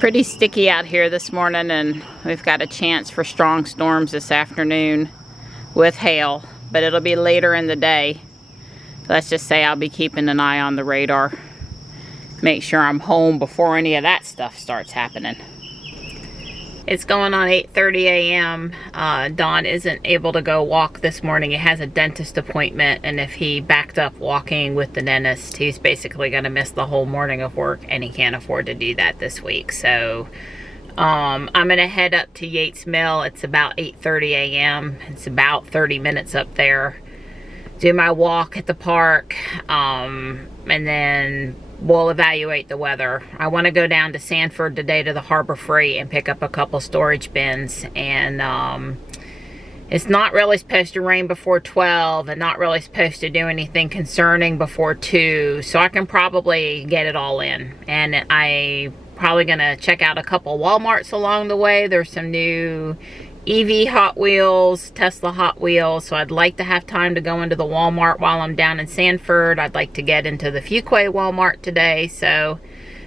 Pretty sticky out here this morning, and we've got a chance for strong storms this afternoon with hail, but it'll be later in the day. Let's just say I'll be keeping an eye on the radar. Make sure I'm home before any of that stuff starts happening. It's going on 8:30 a.m. Don isn't able to go walk this morning. He has a dentist appointment, and if he backed up walking with the dentist, he's basically going to miss the whole morning of work, and he can't afford to do that this week. So I'm going to head up to Yates Mill. It's about 8:30 a.m. It's about 30 minutes up there. Do my walk at the park, and then we'll evaluate the weather. I want to go down to Sanford today to the Harbor Freight and pick up a couple storage bins. And it's not really supposed to rain before 12 and not really supposed to do anything concerning before 2. So I can probably get it all in. And I probably going to check out a couple Walmarts along the way. There's some new EV Hot Wheels, Tesla Hot Wheels, so I'd like to have time to go into the Walmart while I'm down in Sanford. I'd like to get into the Fuquay Walmart today,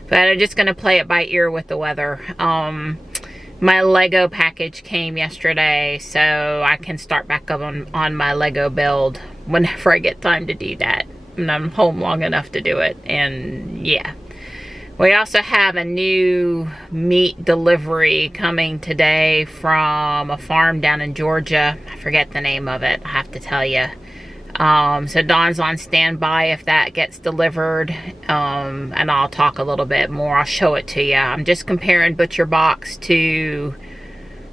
but I'm just going to play it by ear with the weather. My Lego package came yesterday, so I can start back up on my Lego build whenever I get time to do that, and I'm home long enough to do it. And yeah. We also have a new meat delivery coming today from a farm down in Georgia. I forget the name of it, I have to tell you. So Dawn's on standby if that gets delivered, and I'll talk a little bit more. I'll show it to you. I'm just comparing Butcher Box to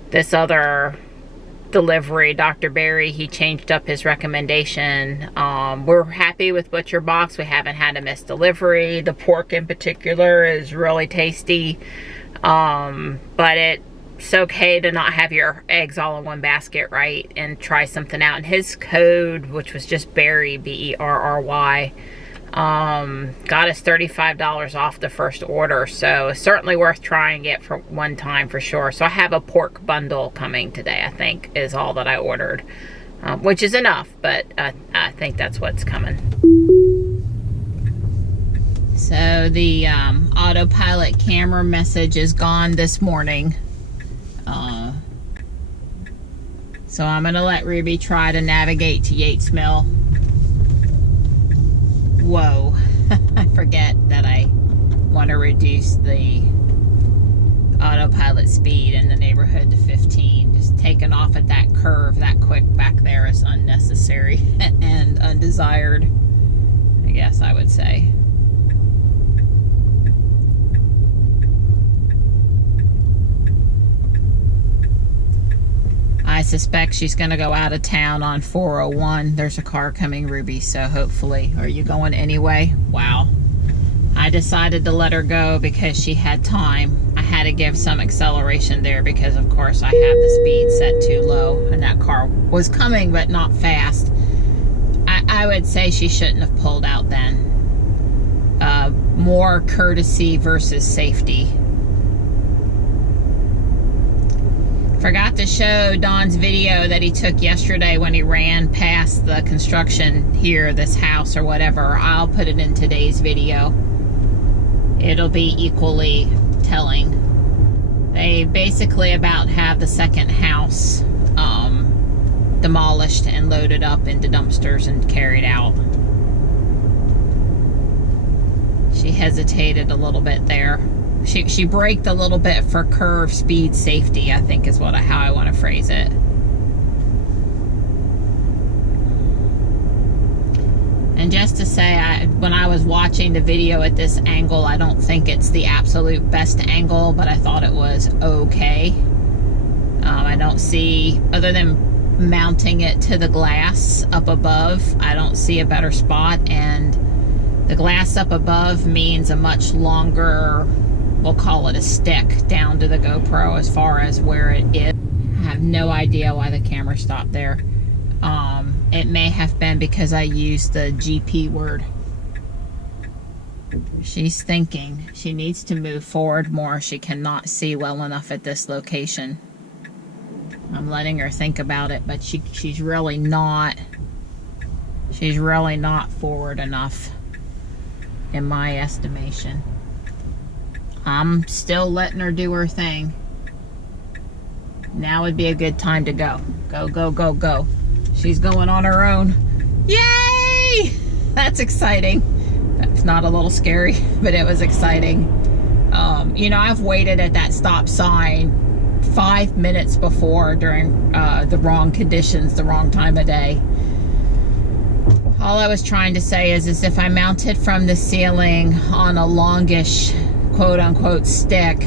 this other delivery. Dr. Berry, he changed up his recommendation. We're happy with Butcher Box. We haven't had a missed delivery. The pork in particular is really tasty, but it's okay to not have your eggs all in one basket, right, and try something out. And his code, which was just Berry, B-E-R-R-Y, got us $35 off the first order, so it's certainly worth trying it for one time for sure. So I have a pork bundle coming today, I think, is all that I ordered, which is enough, but I think that's what's coming. So the autopilot camera message is gone this morning, so I'm gonna let Ruby try to navigate to Yates Mill. Whoa, I forget that I want to reduce the autopilot speed in the neighborhood to 15. Just taking off at that curve that quick back there is unnecessary and undesired, I guess I would say. I suspect she's going to go out of town on 401. There's a car coming, Ruby, so hopefully. Are you going anyway? Wow. I decided to let her go because she had time. I had to give some acceleration there because, of course, I have the speed set too low, and that car was coming, but not fast. I would say she shouldn't have pulled out then. More courtesy versus safety. Forgot to show Don's video that he took yesterday when he ran past the construction here, this house or whatever. I'll put it in today's video. It'll be equally telling. They basically about have the second house demolished and loaded up into dumpsters and carried out. She hesitated a little bit there. She braked a little bit for curve speed safety, I think is how I want to phrase it. And just to say, when I was watching the video at this angle, I don't think it's the absolute best angle, but I thought it was okay. I don't see, other than mounting it to the glass up above, I don't see a better spot, and the glass up above means a much longer, we'll call it a stick, down to the GoPro as far as where it is. I have no idea why the camera stopped there. It may have been because I used the GP word. She's thinking she needs to move forward more. She cannot see well enough at this location. I'm letting her think about it, but she's really not forward enough in my estimation. I'm still letting her do her thing. Now would be a good time to go. Go, go, go, go. She's going on her own. Yay! That's exciting. That's not a little scary, but it was exciting. You know, I've waited at that stop sign 5 minutes before during the wrong conditions, the wrong time of day. All I was trying to say is if I mounted from the ceiling on a longish, quote-unquote, stick,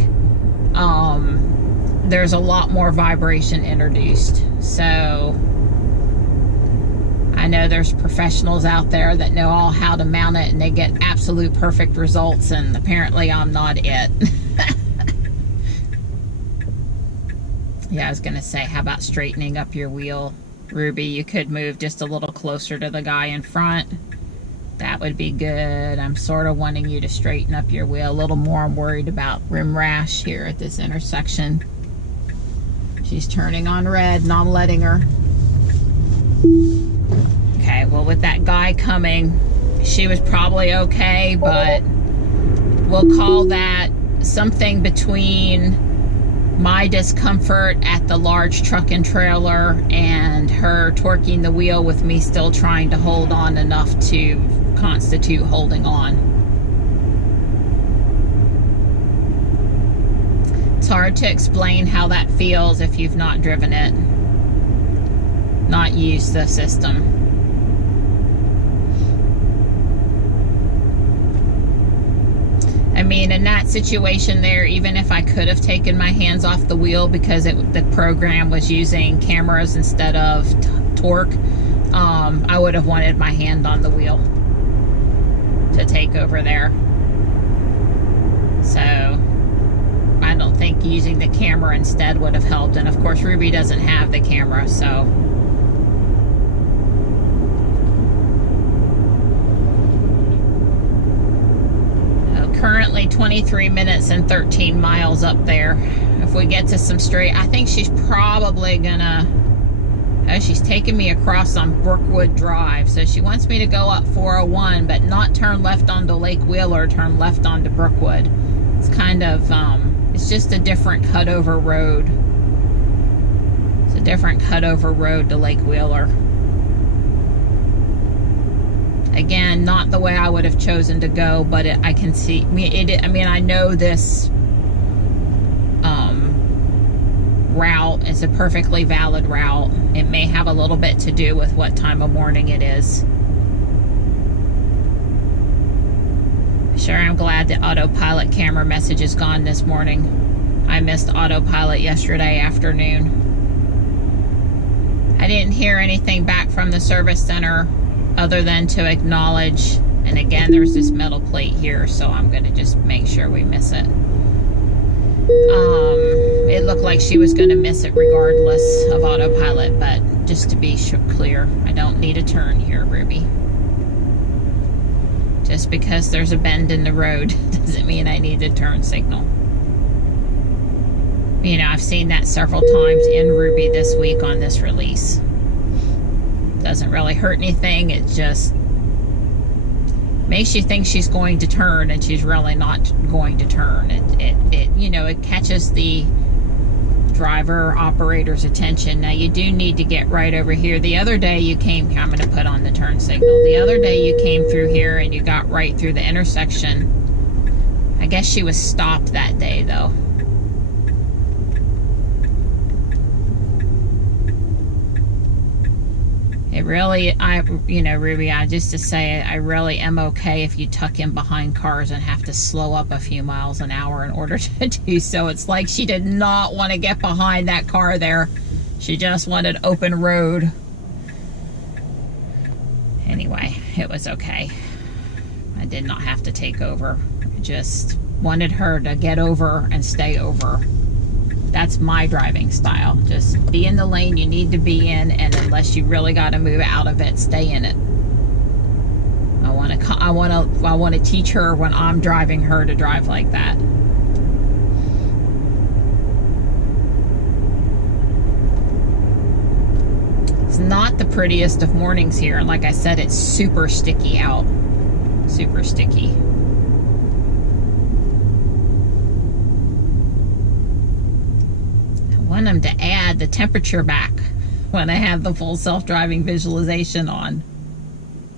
there's a lot more vibration introduced. So I know there's professionals out there that know all how to mount it and they get absolute perfect results, and apparently I'm not it. Yeah, I was gonna say, how about straightening up your wheel, Ruby? You could move just a little closer to the guy in front. That would be good. I'm sort of wanting you to straighten up your wheel a little more. I'm worried about rim rash here at this intersection. She's turning on red and I'm letting her. Okay, well, with that guy coming, she was probably okay, but we'll call that something between my discomfort at the large truck and trailer and her torquing the wheel with me still trying to hold on enough to constitute holding on. It's hard to explain how that feels if you've not driven it, not used the system. I mean, in that situation there, even if I could have taken my hands off the wheel because the program was using cameras instead of torque, I would have wanted my hand on the wheel to take over there. So I don't think using the camera instead would have helped. And of course, Ruby doesn't have the camera, so. Currently 23 minutes and 13 miles up there. If we get to some straight, I think she's probably gonna, oh, she's taking me across on Brookwood Drive. So she wants me to go up 401, but not turn left onto Lake Wheeler, turn left onto Brookwood. It's kind of, it's just a different cutover road. It's a different cutover road to Lake Wheeler. Again, not the way I would have chosen to go, but I can see, I mean, I know this route is a perfectly valid route. It may have a little bit to do with what time of morning it is. Sure, I'm glad the autopilot camera message is gone this morning. I missed autopilot yesterday afternoon. I didn't hear anything back from the service center other than to acknowledge, and again, there's this metal plate here, so I'm going to just make sure we miss it. It looked like she was going to miss it regardless of autopilot, but just to be clear, I don't need a turn here, Ruby. Just because there's a bend in the road doesn't mean I need a turn signal. You know, I've seen that several times in Ruby this week on this release. Doesn't really hurt anything. It just makes you think she's going to turn and she's really not going to turn. It you know, it catches the driver operator's attention. Now you do need to get right over here. The other day you came here, I'm going to put on the turn signal. The other day you came through here and you got right through the intersection. I guess she was stopped that day though. It really, you know, Ruby, just to say, I really am okay if you tuck in behind cars and have to slow up a few miles an hour in order to do so. It's like she did not want to get behind that car there. She just wanted open road. Anyway, it was okay. I did not have to take over. I just wanted her to get over and stay over. That's my driving style. Just be in the lane you need to be in, and unless you really got to move out of it, stay in it. I want to teach her when I'm driving her to drive like that. It's not the prettiest of mornings here, and like I said, it's super sticky out. Super sticky. want them to add the temperature back when I have the full self-driving visualization on.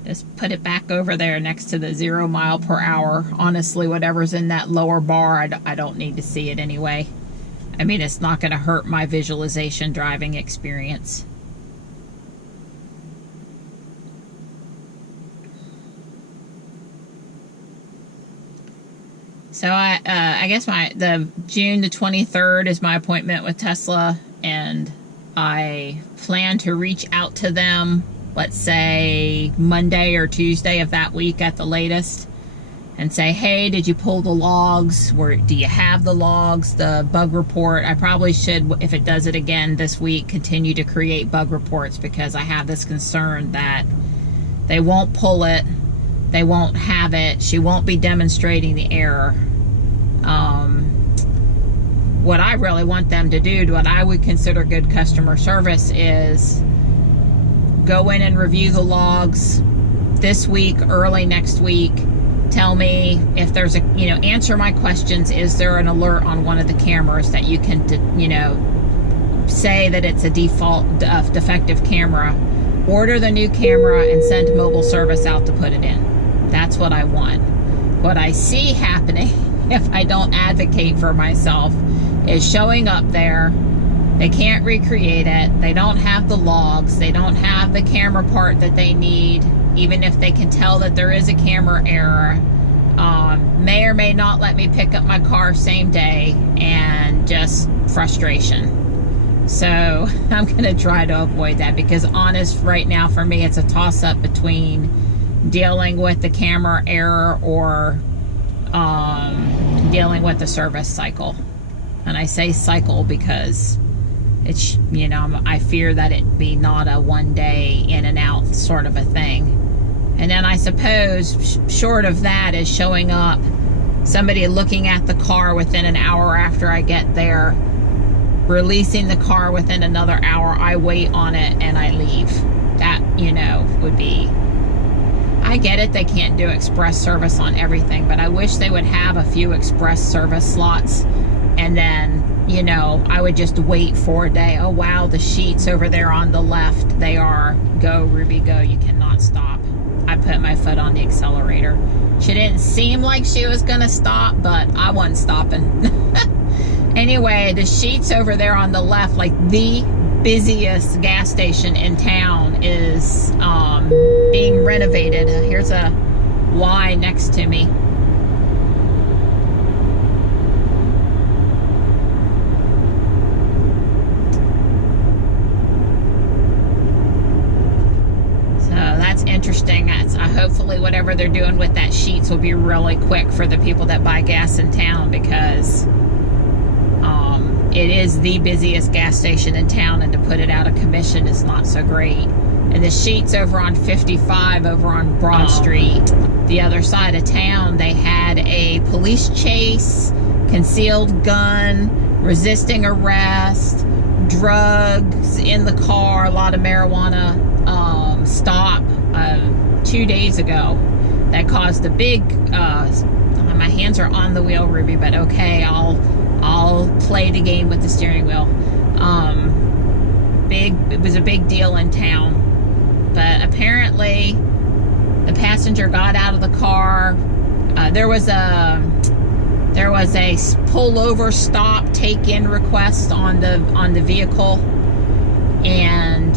Just put it back over there next to the 0 mile per hour. Honestly, whatever's in that lower bar, I don't need to see it anyway. I mean, it's not going to hurt my visualization driving experience. So I guess the June the 23rd is my appointment with Tesla, and I plan to reach out to them, let's say Monday or Tuesday of that week at the latest, and say, hey, did you pull the logs? Do you have the logs, the bug report? I probably should, if it does it again this week, continue to create bug reports, because I have this concern that they won't pull it, they won't have it, she won't be demonstrating the error. What I really want them to do, what I would consider good customer service, is go in and review the logs this week, early next week. Tell me if there's answer my questions. Is there an alert on one of the cameras that you can, say that it's a default defective camera? Order the new camera and send mobile service out to put it in. That's what I want. What I see happening, if I don't advocate for myself, is showing up there. They can't recreate it. They don't have the logs. They don't have the camera part that they need, even if they can tell that there is a camera error. May or may not let me pick up my car same day, and just frustration. So I'm going to try to avoid that, because honest, right now for me, it's a toss-up between dealing with the camera error or dealing with the service cycle. And I say cycle because it's, I fear that it be not a one day in and out sort of a thing. And then I suppose short of that is showing up, somebody looking at the car within an hour after I get there, releasing the car within another hour, I wait on it and I leave. That, would be, I get it, they can't do express service on everything, but I wish they would have a few express service slots. And then, I would just wait for a day. Oh, wow, the sheets over there on the left, they are go, Ruby, go. You cannot stop. I put my foot on the accelerator. She didn't seem like she was going to stop, but I wasn't stopping. Anyway, the sheets over there on the left, like the busiest gas station in town, is being renovated. Here's a Y next to me. Interesting. Hopefully whatever they're doing with that sheets will be really quick for the people that buy gas in town, because it is the busiest gas station in town, and to put it out of commission is not so great. And the sheets over on 55 over on Broad Street, the other side of town, they had a police chase, concealed gun, resisting arrest, drugs in the car, a lot of marijuana stop 2 days ago that caused a big my hands are on the wheel, Ruby, but okay, I'll play the game with the steering wheel. It was a big deal in town, but apparently the passenger got out of the car. There was a pull over, stop, take in request on the vehicle, and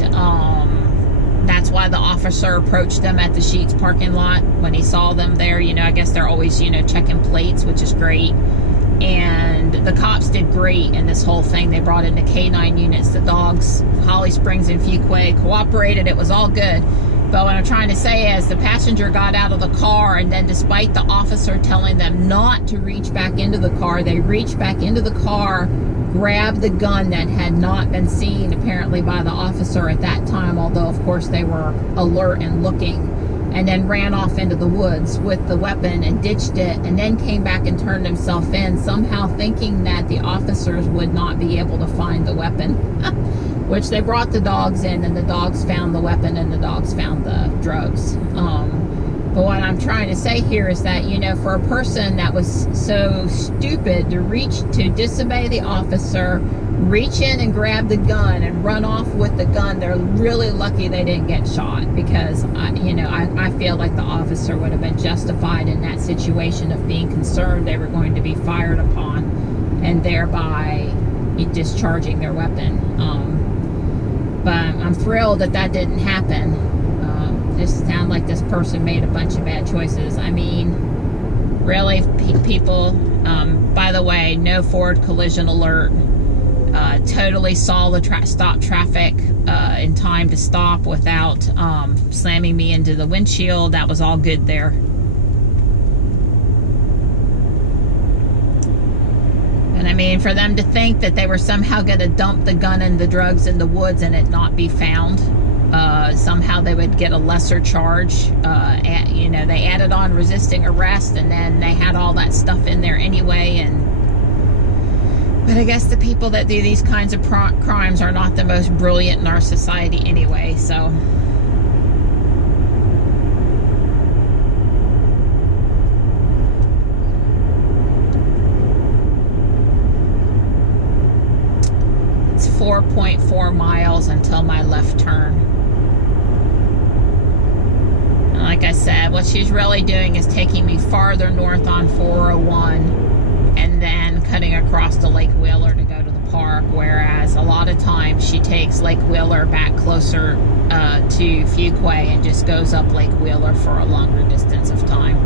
that's why the officer approached them at the Sheetz parking lot when he saw them there. I guess they're always, checking plates, which is great. And the cops did great in this whole thing. They brought in the K9 units. The dogs, Holly Springs and Fuquay, cooperated. It was all good. But what I'm trying to say is the passenger got out of the car, and then despite the officer telling them not to reach back into the car, they reached back into the car, grabbed the gun that had not been seen apparently by the officer at that time, although of course they were alert and looking, and then ran off into the woods with the weapon and ditched it, and then came back and turned himself in, somehow thinking that the officers would not be able to find the weapon. Which they brought the dogs in, and the dogs found the weapon, and the dogs found the drugs. But what I'm trying to say here is that, you know, for a person that was so stupid to disobey the officer, reach in and grab the gun and run off with the gun, they're really lucky they didn't get shot, because I feel like the officer would have been justified in that situation of being concerned they were going to be fired upon and thereby discharging their weapon. But I'm thrilled that that didn't happen. Just sound like this person made a bunch of bad choices. I mean, really, people, by the way, no forward collision alert. Totally saw the stop traffic in time to stop without slamming me into the windshield. That was all good there. And I mean, for them to think that they were somehow going to dump the gun and the drugs in the woods and it not be found, somehow they would get a lesser charge. You know, they added on resisting arrest, and then they had all that stuff in there anyway. But I guess the people that do these kinds of crimes are not the most brilliant in our society anyway, so. It's 4.4 miles until my left turn. And like I said, what she's really doing is taking me farther north on 401 and then cutting across to Lake Wheeler to go to the park, whereas a lot of times she takes Lake Wheeler back closer to Fuquay and just goes up Lake Wheeler for a longer distance of time.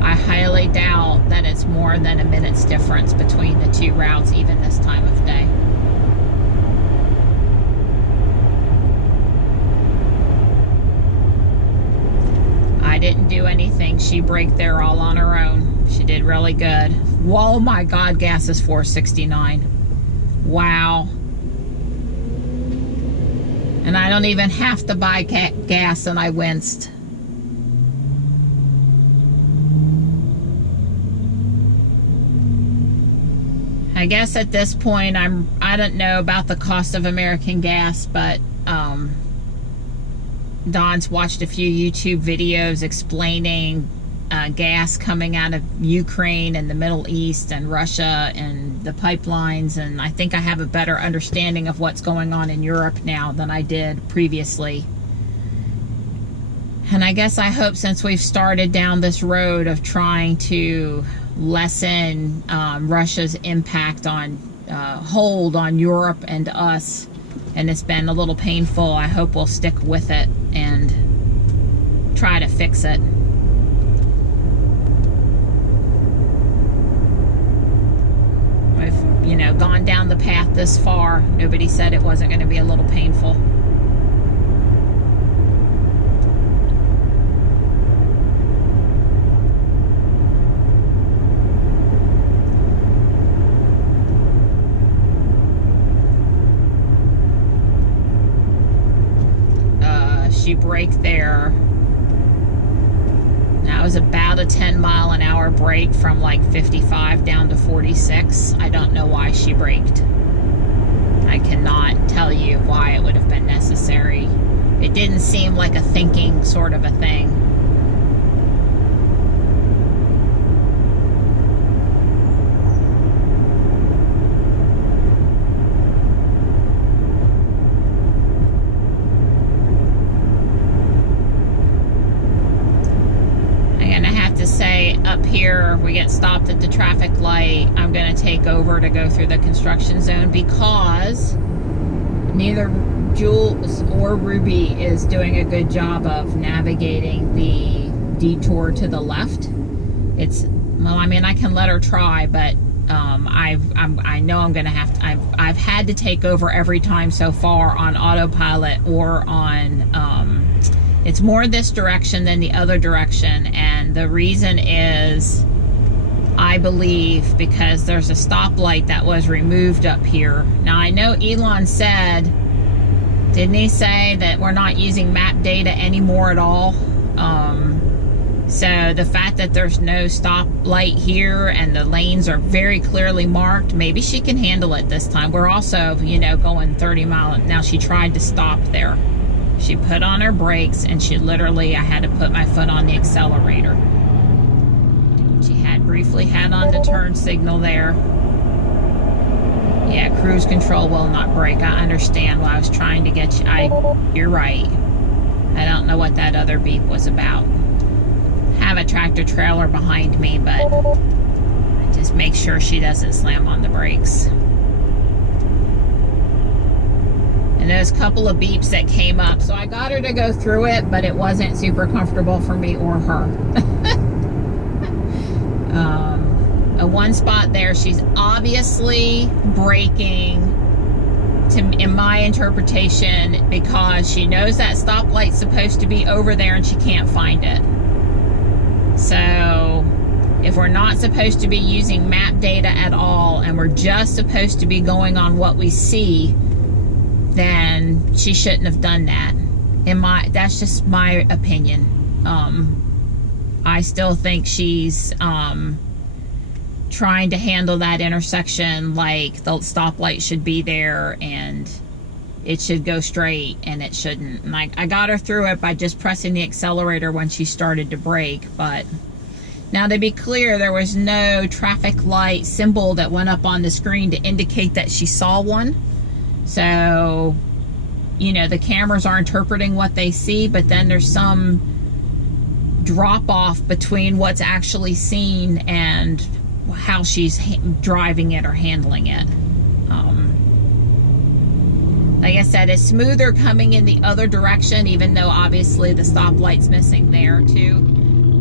I highly doubt that it's more than a minute's difference between the two routes, even this time of day. I didn't do anything. She braked there all on her own. She did really good. Whoa, my God, gas is $4.69. Wow. And I don't even have to buy gas, and I winced. I guess at this point, I don't know about the cost of American gas, but Don's watched a few YouTube videos explaining gas coming out of Ukraine and the Middle East and Russia and the pipelines, and I think I have a better understanding of what's going on in Europe now than I did previously. And I guess I hope, since we've started down this road of trying to lessen Russia's impact on hold on Europe and us, and it's been a little painful, I hope we'll stick with it and try to fix it. I've, you know, gone down the path this far. Nobody said it wasn't going to be a little painful. She braked there. That was about a 10-mile-an-hour brake from like 55 down to 46. I don't know why she braked. I cannot tell you why it would have been necessary. It didn't seem like a thinking sort of a thing. Up here, we get stopped at the traffic light. I'm going to take over to go through the construction zone because neither Jules or Ruby is doing a good job of navigating the detour to the left. It's, well, I mean, I can let her try, but I know I'm going to have to. I've had to take over every time so far on autopilot or on. It's more this direction than the other direction, and the reason is, I believe, because there's a stoplight that was removed up here. Now, I know Elon said, didn't he say that we're not using map data anymore at all? So the fact that there's no stoplight here and the lanes are very clearly marked, maybe she can handle it this time. We're also, you know, going 30 miles. Now, she tried to stop there. She put on her brakes, and she literally, I had to put my foot on the accelerator. She had briefly had on the turn signal there. Yeah, cruise control will not brake. I understand why I was trying to get you. You're right. I don't know what that other beep was about. Have a tractor trailer behind me, but just make sure she doesn't slam on the brakes. And there's a couple of beeps that came up, so I got her to go through it, but it wasn't super comfortable for me or her. One spot there, she's obviously braking, in my interpretation, because she knows that stoplight's supposed to be over there and she can't find it. So if we're not supposed to be using map data at all and we're just supposed to be going on what we see, then she shouldn't have done that. That's just my opinion. I still think she's trying to handle that intersection like the stoplight should be there and it should go straight, and it shouldn't. And I got her through it by just pressing the accelerator when she started to brake. But now, to be clear, there was no traffic light symbol that went up on the screen to indicate that she saw one. So, you know, the cameras are interpreting what they see, but then there's some drop off between what's actually seen and how she's driving it or handling it. Like I said, it's smoother coming in the other direction, even though obviously the stoplight's missing there too.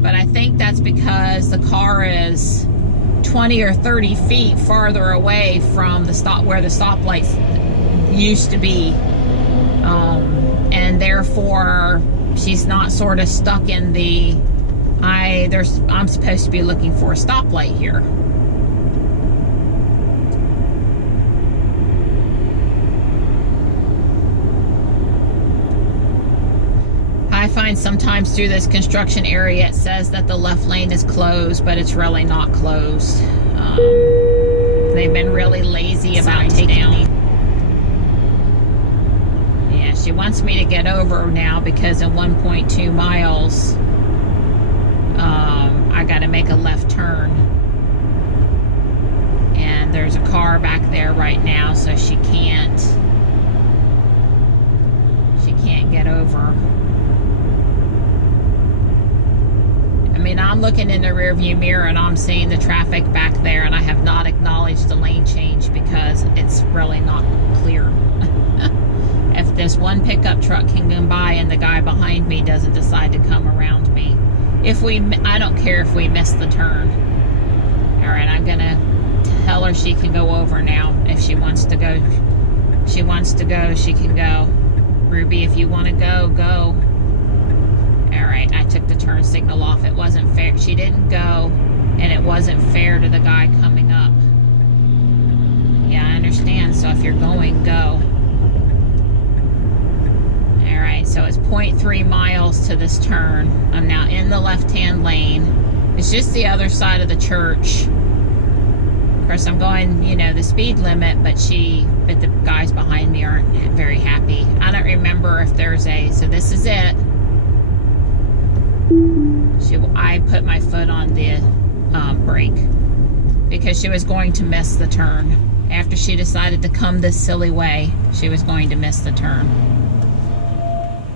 But I think that's because the car is 20 or 30 feet farther away from the stop where the stoplights used to be, and therefore she's not sort of stuck in the I'm supposed to be looking for a stoplight here. I find sometimes through this construction area it says that the left lane is closed, but it's really not closed. They've been really lazy about taking down. Yeah, she wants me to get over now because in 1.2 miles I got to make a left turn, and there's a car back there right now, so she can't get over. I mean, I'm looking in the rear view mirror and I'm seeing the traffic back there, and I have not acknowledged the lane change because it's really not clear. If this one pickup truck can go by and the guy behind me doesn't decide to come around me, I don't care if we miss the turn. All right, I'm gonna tell her she can go over now. If she wants to go, she can go. Ruby, if you want to go, go. All right, I took the turn signal off. It wasn't fair. She didn't go, and it wasn't fair to the guy coming up. Yeah, I understand. So if you're going, go. All right, so it's 0.3 miles to this turn. I'm now in the left-hand lane. It's just the other side of the church. Of course, I'm going, you know, the speed limit, but the guys behind me aren't very happy. I don't remember if there's so this is it. I put my foot on the brake because she was going to miss the turn. After she decided to come this silly way, she was going to miss the turn.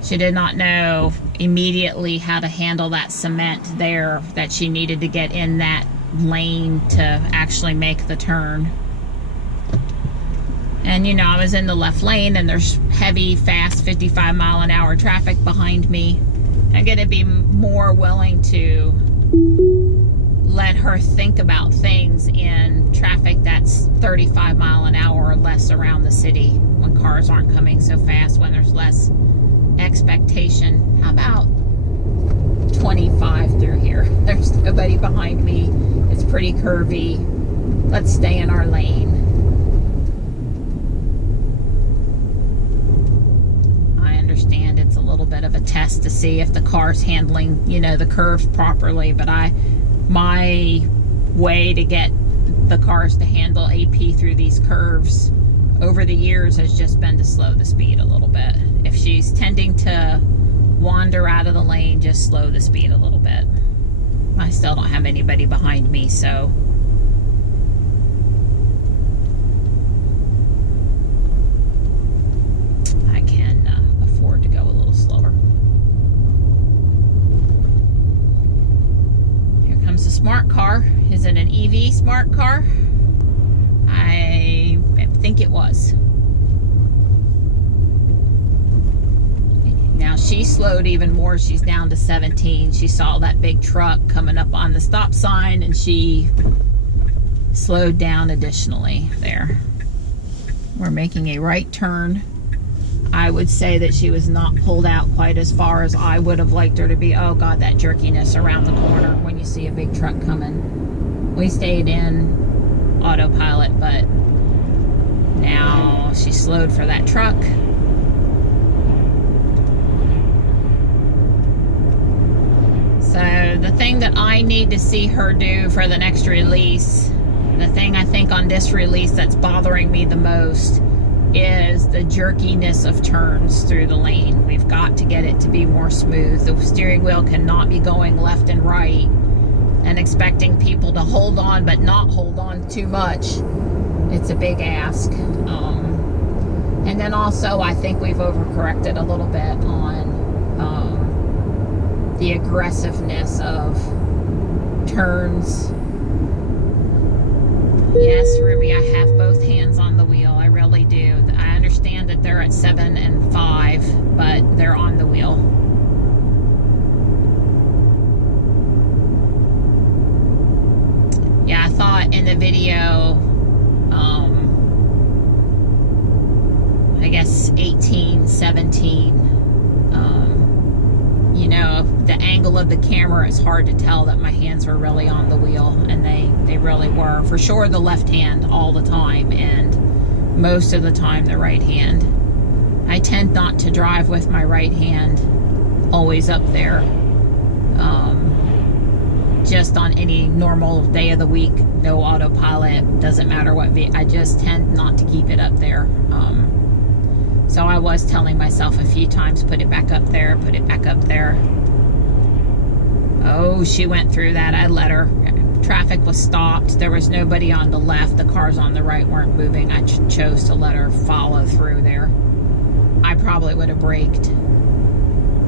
She did not know immediately how to handle that cement there, that she needed to get in that lane to actually make the turn. And you know, I was in the left lane and there's heavy, fast 55-mile-an-hour traffic behind me. I'm gonna be more willing to let her think about things in traffic that's 35 mile an hour or less around the city, when cars aren't coming so fast, when there's less expectation. How about 25 through here? There's nobody behind me. It's pretty curvy. Let's stay in our lane. I understand it's a little bit of a test to see if the car's handling, you know, the curves properly, but my way to get the cars to handle AP through these curves over the years has just been to slow the speed a little bit. if she's tending to wander out of the lane, just slow the speed a little bit. I still don't have anybody behind me, so I can afford to go a little slower. Here comes a smart car. Is it an EV smart car? I think it was. Now she slowed even more. She's down to 17. She saw that big truck coming up on the stop sign and she slowed down additionally there. We're making a right turn. I would say that she was not pulled out quite as far as I would have liked her to be. Oh God, that jerkiness around the corner when you see a big truck coming. We stayed in autopilot, but now she slowed for that truck. So the thing that I need to see her do for the next release, the thing I think on this release that's bothering me the most is the jerkiness of turns through the lane. We've got to get it to be more smooth. The steering wheel cannot be going left and right and expecting people to hold on but not hold on too much. It's a big ask. And then also I think we've overcorrected a little bit on the aggressiveness of turns. Yes, Ruby, I have both hands on the wheel. I really do. I understand that they're at 7 and 5, but they're on the wheel. Yeah, I thought in the video, I guess 18, 17, you know, the angle of the camera, it's hard to tell that my hands were really on the wheel, and they really were. For sure the left hand all the time, and most of the time the right hand. I tend not to drive with my right hand always up there. Just on any normal day of the week, no autopilot, doesn't matter what, I just tend not to keep it up there. So I was telling myself a few times, put it back up there, put it back up there. Oh, she went through that. I let her. Traffic was stopped. There was nobody on the left. The cars on the right weren't moving. I chose to let her follow through there. I probably would have braked.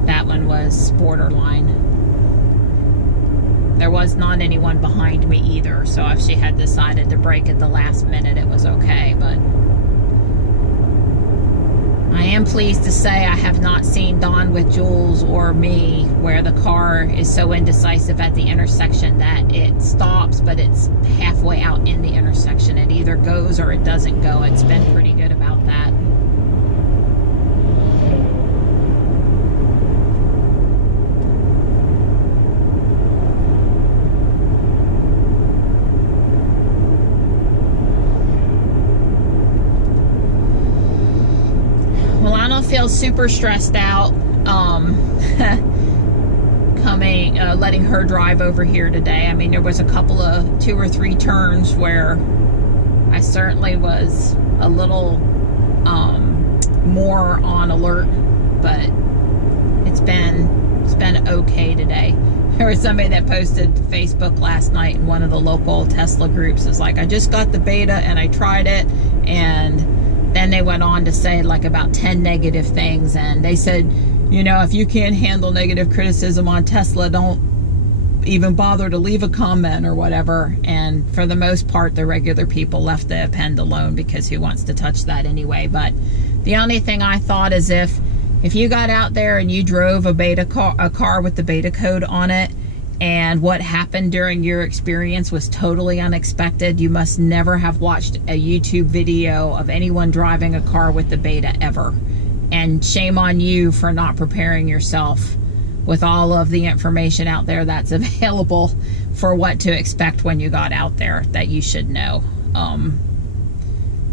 That one was borderline. There was not anyone behind me either, so if she had decided to brake at the last minute, it was okay, but I am pleased to say I have not seen Dawn with Jules or me where the car is so indecisive at the intersection that it stops, but it's halfway out in the intersection. It either goes or it doesn't go. It's been pretty good about that. Feel super stressed out letting her drive over here today. I mean, there was a couple of 2 or 3 turns where I certainly was a little more on alert, but it's been okay today. There was somebody that posted to Facebook last night in one of the local Tesla groups. It's like, I just got the beta and I tried it, and then they went on to say like about 10 negative things, and they said, you know, if you can't handle negative criticism on Tesla, don't even bother to leave a comment or whatever. And for the most part, the regular people left the append alone, because who wants to touch that anyway? But the only thing I thought is if you got out there and you drove a car with the beta code on it, and what happened during your experience was totally unexpected, you must never have watched a YouTube video of anyone driving a car with the beta ever. And shame on you for not preparing yourself with all of the information out there that's available for what to expect when you got out there that you should know.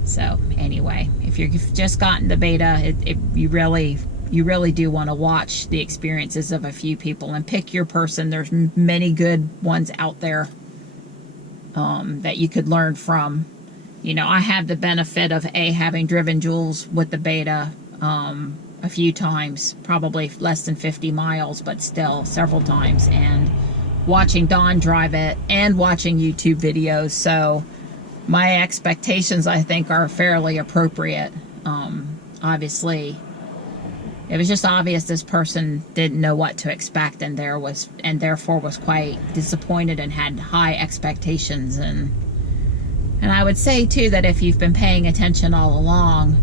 So anyway, if you've just gotten the beta, you really do want to watch the experiences of a few people and pick your person. There's many good ones out there that you could learn from. You know, I have the benefit of having driven Jules with the beta a few times, probably less than 50 miles, but still several times, and watching Dawn drive it and watching YouTube videos. So my expectations, I think, are fairly appropriate. Obviously, it was just obvious this person didn't know what to expect, and therefore was quite disappointed and had high expectations. And I would say too that if you've been paying attention all along,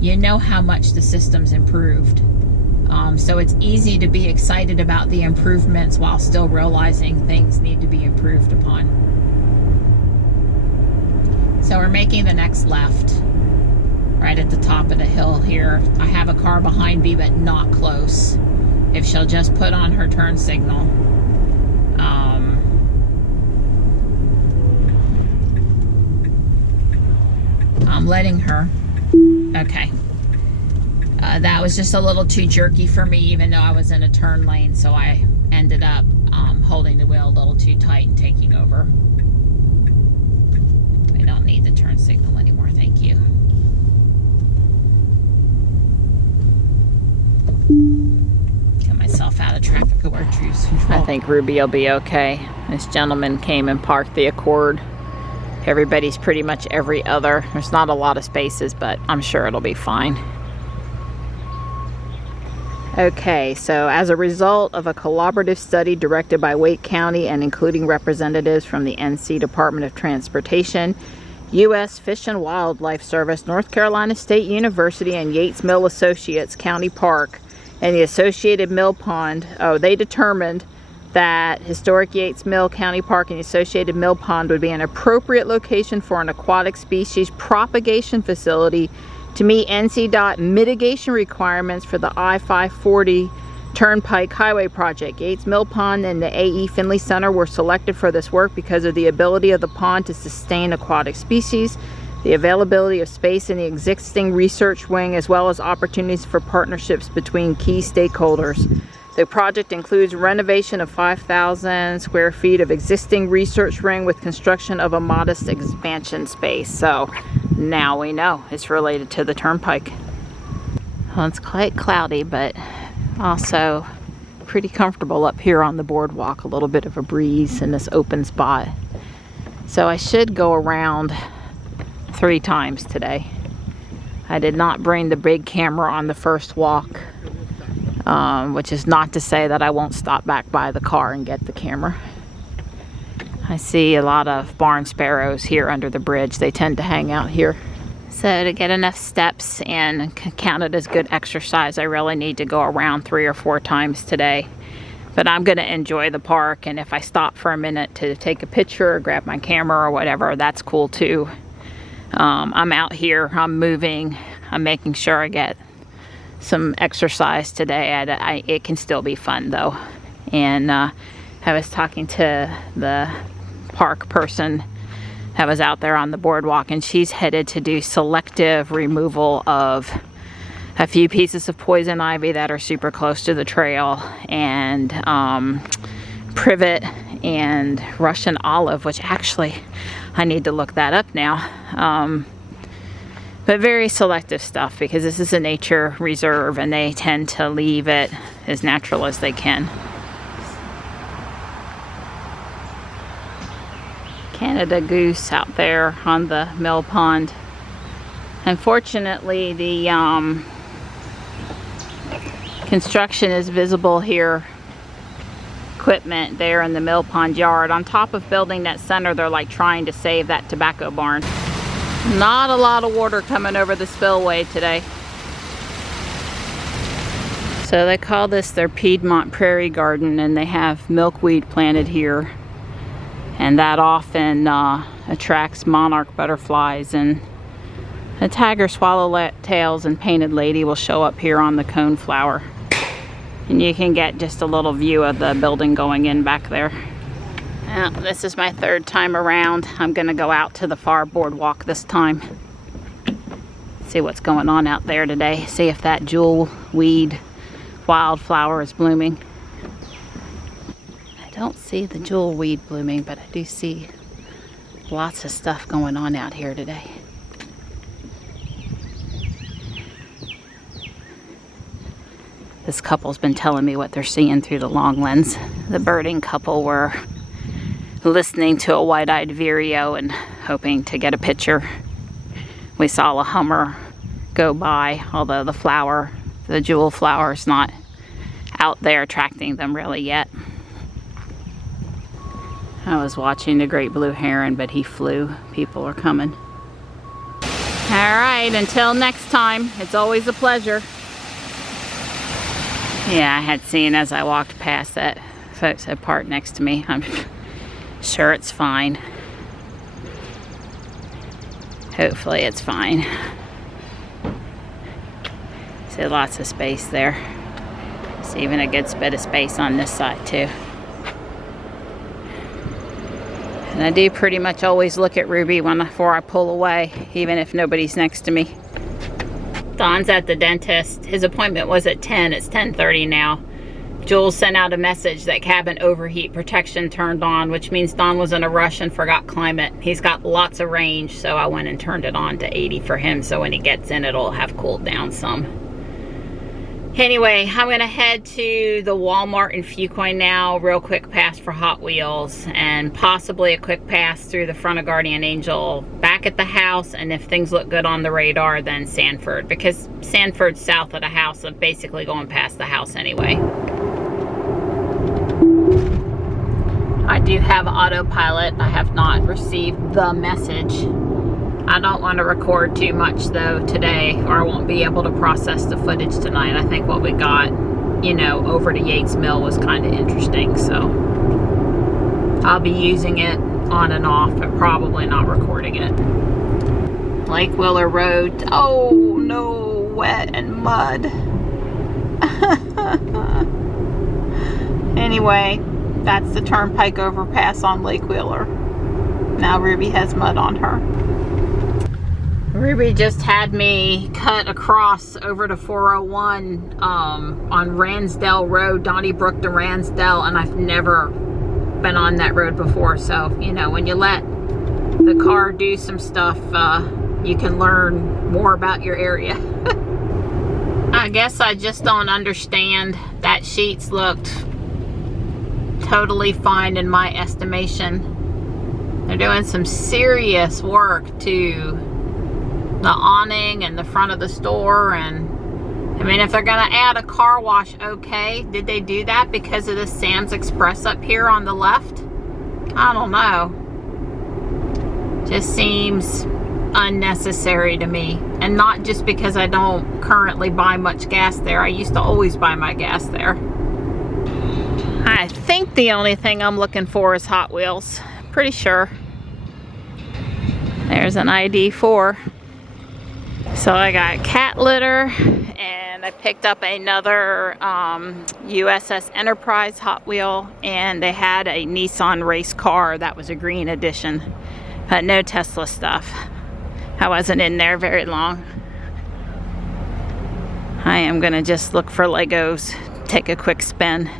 you know how much the system's improved. So it's easy to be excited about the improvements while still realizing things need to be improved upon. So we're making the next left, right at the top of the hill here. I have a car behind me, but not close. If she'll just put on her turn signal. I'm letting her. Okay. That was just a little too jerky for me, even though I was in a turn lane, so I ended up holding the wheel a little too tight and taking over. We don't need the turn signal anymore, thank you. Get myself out of traffic alert cruise control. I think Ruby will be okay. This gentleman came and parked the Accord. Everybody's pretty much every other. There's not a lot of spaces, but I'm sure it'll be fine. Okay, so as a result of a collaborative study directed by Wake County and including representatives from the NC Department of Transportation, U.S. Fish and Wildlife Service, North Carolina State University, and Yates Mill Associates County Park, and the associated mill pond, they determined that historic Yates Mill County Park and the associated mill pond would be an appropriate location for an aquatic species propagation facility to meet NCDOT mitigation requirements for the I-540 Turnpike Highway project. Yates Mill Pond and the A.E. Finley Center were selected for this work because of the ability of the pond to sustain aquatic species, the availability of space in the existing research wing, as well as opportunities for partnerships between key stakeholders. The project includes renovation of 5,000 square feet of existing research ring with construction of a modest expansion space. So now we know it's related to the turnpike. Well, it's quite cloudy, but also pretty comfortable up here on the boardwalk. A little bit of a breeze in this open spot. So I should go around 3 times today. I did not bring the big camera on the first walk. Which is not to say that I won't stop back by the car and get the camera. I see a lot of barn sparrows here under the bridge. They tend to hang out here. So to get enough steps and count it as good exercise, I really need to go around 3 or 4 times today. But I'm going to enjoy the park, and if I stop for a minute to take a picture or grab my camera or whatever, that's cool too. I'm out here, I'm moving, I'm making sure I get some exercise today. It can still be fun though. And I was talking to the park person that was out there on the boardwalk, and she's headed to do selective removal of a few pieces of poison ivy that are super close to the trail, and privet and Russian olive, which actually I need to look that up now. But very selective stuff, because this is a nature reserve and they tend to leave it as natural as they can. Canada goose out there on the mill pond. Unfortunately, the construction is visible here. Equipment there in the mill pond yard. On top of building that center, they're like trying to save that tobacco barn. Not a lot of water coming over the spillway today. So they call this their Piedmont Prairie Garden, and they have milkweed planted here. And that often attracts monarch butterflies, and the tiger swallowtails and painted lady will show up here on the coneflower. And you can get just a little view of the building going in back there. Now, this is my 3rd time around. I'm gonna go out to the far boardwalk this time. See what's going on out there today. See if that jewel weed wildflower is blooming. I don't see the jewel weed blooming, but I do see lots of stuff going on out here today. This couple's been telling me what they're seeing through the long lens. The birding couple were listening to a wide-eyed Vireo and hoping to get a picture. We saw a Hummer go by, although the jewel flower is not out there attracting them really yet. I was watching the great blue heron, but he flew. People are coming. All right, until next time, it's always a pleasure. Yeah, I had seen as I walked past that folks had parked next to me. I'm sure it's fine. Hopefully it's fine. See, lots of space there. There's even a good bit of space on this side too. And I do pretty much always look at Ruby before I pull away, even if nobody's next to me. Don's at the dentist. His appointment was at 10. It's 10:30 now. Jules sent out a message that cabin overheat protection turned on, which means Don was in a rush and forgot climate. He's got lots of range, so I went and turned it on to 80 for him, so when he gets in, it'll have cooled down some. Anyway, I'm gonna head to the Walmart in Fuquoin now, real quick pass for Hot Wheels, and possibly a quick pass through the front of Guardian Angel, back at the house, and if things look good on the radar, then Sanford, because Sanford's south of the house, I'm basically going past the house anyway. I do have autopilot. I have not received the message. I don't want to record too much though today, or I won't be able to process the footage tonight. I think what we got, you know, over to Yates Mill was kind of interesting, so I'll be using it on and off, but probably not recording it. Lake Wheeler Road. Oh no, wet and mud. Anyway, that's the turnpike overpass on Lake Wheeler. Now Ruby has mud on her. Ruby just had me cut across over to 401 on Ransdell Road, Donnybrook to Ransdell, and I've never been on that road before. So, you know, when you let the car do some stuff, you can learn more about your area. I guess I just don't understand. That sheets looked totally fine in my estimation. They're doing some serious work to the awning and the front of the store, and I mean, if they're gonna add a car wash, okay. Did they do that because of the Sam's Express up here on the left? I don't know. Just seems unnecessary to me, and not just because I don't currently buy much gas there. I used to always buy my gas there. I think the only thing I'm looking for is Hot Wheels. Pretty sure. There's an ID4. So I got cat litter, and I picked up another USS Enterprise Hot Wheel, and they had a Nissan race car that was a green edition, but no Tesla stuff. I wasn't in there very long. I am gonna just look for Legos, take a quick spin.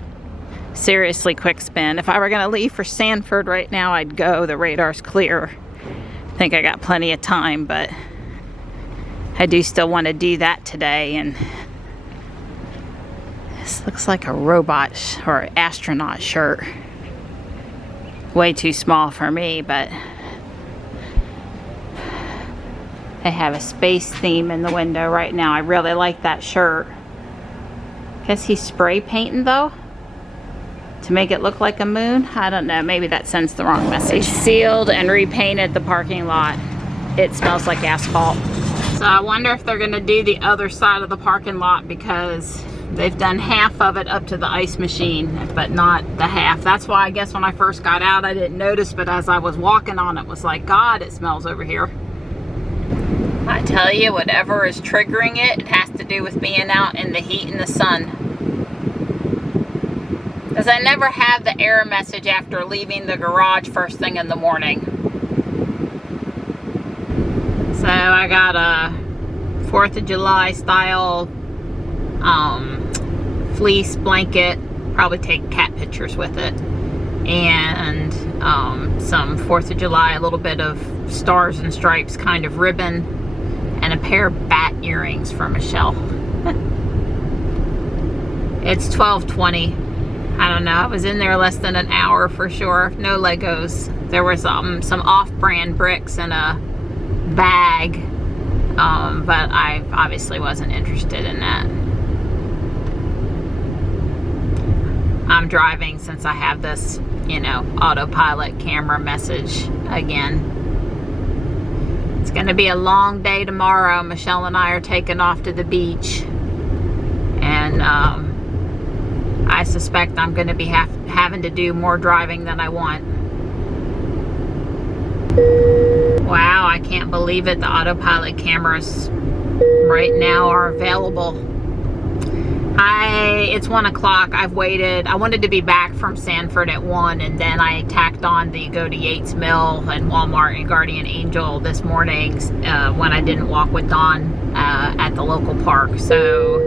Seriously quick spin. If I were gonna leave for Sanford right now, I'd go. The radar's clear. I think I got plenty of time, but I do still want to do that today. And this looks like a robot or astronaut shirt. Way too small for me, but I have a space theme in the window right now. I really like that shirt. Guess he's spray painting though, to make it look like a moon. I don't know, maybe that sends the wrong message. They sealed and repainted the parking lot. It smells like asphalt. So I wonder if they're gonna do the other side of the parking lot, because they've done half of it up to the ice machine, but not the half. That's why I guess when I first got out, I didn't notice, but as I was walking on it, was like, God, it smells over here. I tell you, whatever is triggering it, it has to do with being out in the heat and the sun. Because I never have the error message after leaving the garage first thing in the morning. So I got a 4th of July style fleece blanket. Probably take cat pictures with it. And some 4th of July, a little bit of stars and stripes kind of ribbon. And a pair of bat earrings for Michelle. It's 12:20. I don't know, I was in there less than an hour for sure. No Legos. There was some off-brand bricks in a bag, but I obviously wasn't interested in that. I'm driving since I have this, you know, autopilot camera message again. It's gonna be a long day tomorrow. Michelle and I are taking off to the beach, and I suspect I'm going to be having to do more driving than I want. Wow, I can't believe it. The autopilot cameras right now are available. It's 1 o'clock. I've waited. I wanted to be back from Sanford at 1, and then I tacked on the go to Yates Mill and Walmart and Guardian Angel this morning when I didn't walk with Dawn at the local park. So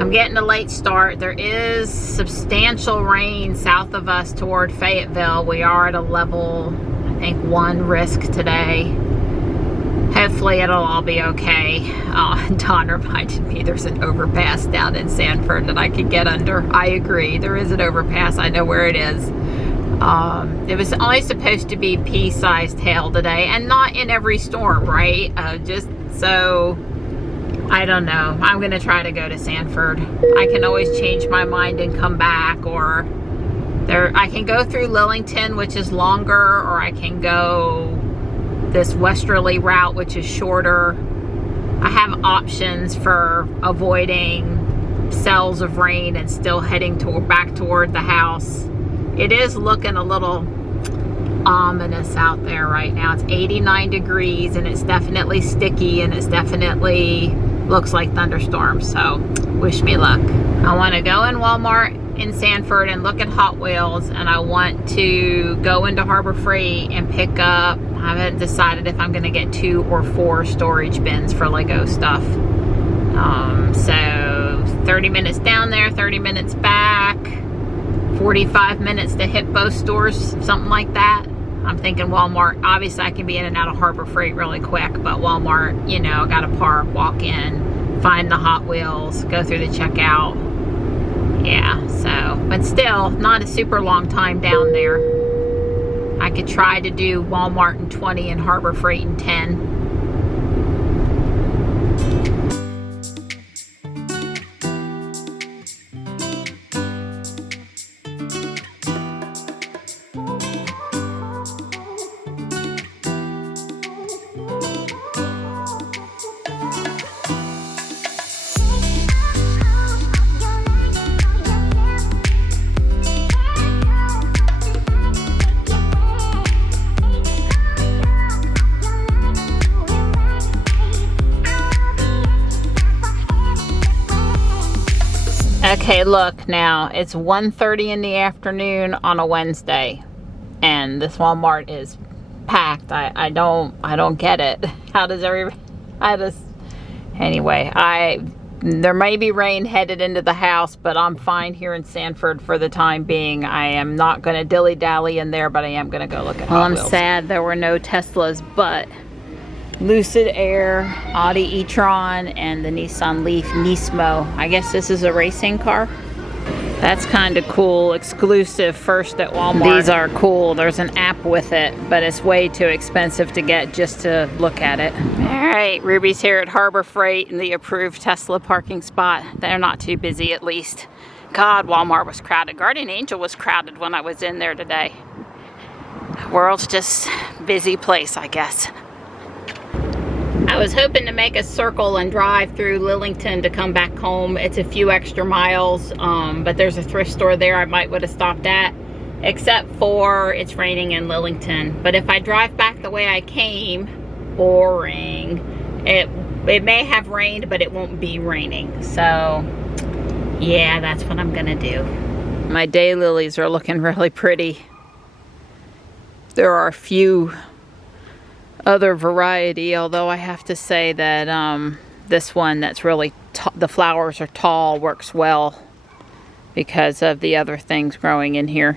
I'm getting a late start. There is substantial rain south of us toward Fayetteville. We are at a level, I think, 1 risk today. Hopefully it'll all be okay. Don reminded me there's an overpass down in Sanford that I could get under. I agree, there is an overpass. I know where it is. It was only supposed to be pea-sized hail today, and not in every storm, right? Just so, I don't know. I'm going to try to go to Sanford. I can always change my mind and come back, or I can go through Lillington, which is longer, or I can go this westerly route, which is shorter. I have options for avoiding cells of rain and still heading back toward the house. It is looking a little ominous out there right now. It's 89 degrees, and it's definitely sticky, and it's definitely looks like thunderstorms, so wish me luck. I want to go in Walmart in Sanford and look at Hot Wheels, and I want to go into Harbor Freight and pick up, I haven't decided if I'm going to get 2 or 4 storage bins for Lego stuff. So 30 minutes down there, 30 minutes back, 45 minutes to hit both stores, something like that. I'm thinking Walmart. Obviously I can be in and out of Harbor Freight really quick, but Walmart, you know, got to park, walk in, find the Hot Wheels, go through the checkout. Yeah, so, but still not a super long time down there. I could try to do Walmart in 20 and Harbor Freight in 10. Okay, look now, it's 1:30 in the afternoon on a Wednesday, and this Walmart is packed. I don't get it. How does everybody, anyway, there may be rain headed into the house, but I'm fine here in Sanford for the time being. I am not going to dilly-dally in there, but I am going to go look at Hot Wheels. I'm sad there were no Teslas, but Lucid Air, Audi e-tron, and the Nissan Leaf Nismo. I guess this is a racing car. That's kind of cool. Exclusive first at Walmart. These are cool. There's an app with it, but it's way too expensive to get just to look at it. All right, Ruby's here at Harbor Freight in the approved Tesla parking spot. They're not too busy, at least. God, Walmart was crowded. Guardian Angel was crowded when I was in there today. World's just busy place, I guess. I was hoping to make a circle and drive through Lillington to come back home. It's a few extra miles, but there's a thrift store there I might would have stopped at, except for it's raining in Lillington. But if I drive back the way I came, boring. It may have rained, but it won't be raining. So yeah, that's what I'm gonna do. My daylilies are looking really pretty. There are a few other variety, although I have to say that this one that's really the flowers are tall works well because of the other things growing in here.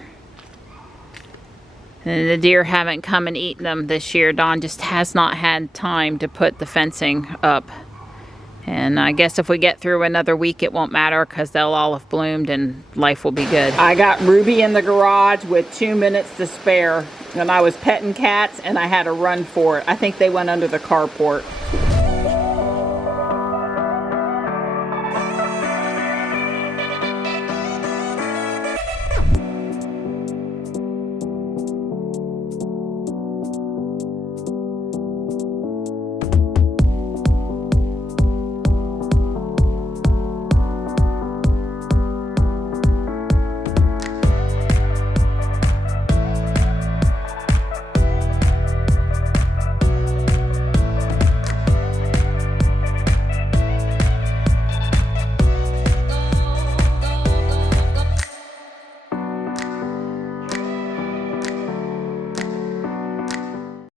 And the deer haven't come and eaten them this year. Dawn just has not had time to put the fencing up. And I guess if we get through another week, it won't matter because they'll all have bloomed and life will be good. I got Ruby in the garage with 2 minutes to spare. And I was petting cats and I had to run for it. I think they went under the carport.